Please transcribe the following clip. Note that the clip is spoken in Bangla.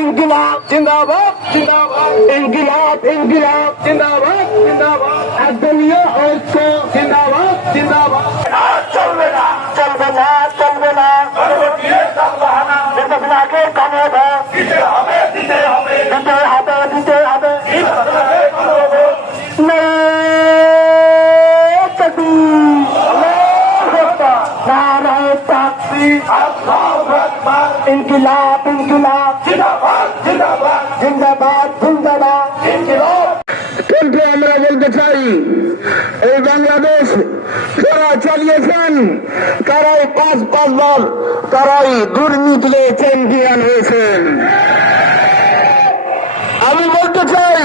ইনকিলাব জিন্দাবাদ জিন্দাবাদ ইনকিলাব ইনকিলাব জিন্দাবাদ জিন্দাবাদ একদলীয় ঐক্য জিন্দাবাদ জিন্দাবাদ চলবে না চলবে না চলবে না আগে কামড়া দিতে হবে দিতে হবে দিতে হবে দিতে হবে ইনকিলাব ইনকিলাব জিন্দাবাদ জিন্দাবাদ জিন্দাবাদ জিন্দাবাদ ইনকিলাব। কিন্তু আমরা বলতে চাই এই বাংলাদেশ যারা চালিয়েছেন তারাই পাঁচবার তারাই দুর্নীতিতে চ্যাম্পিয়ন হয়েছেন। আমি বলতে চাই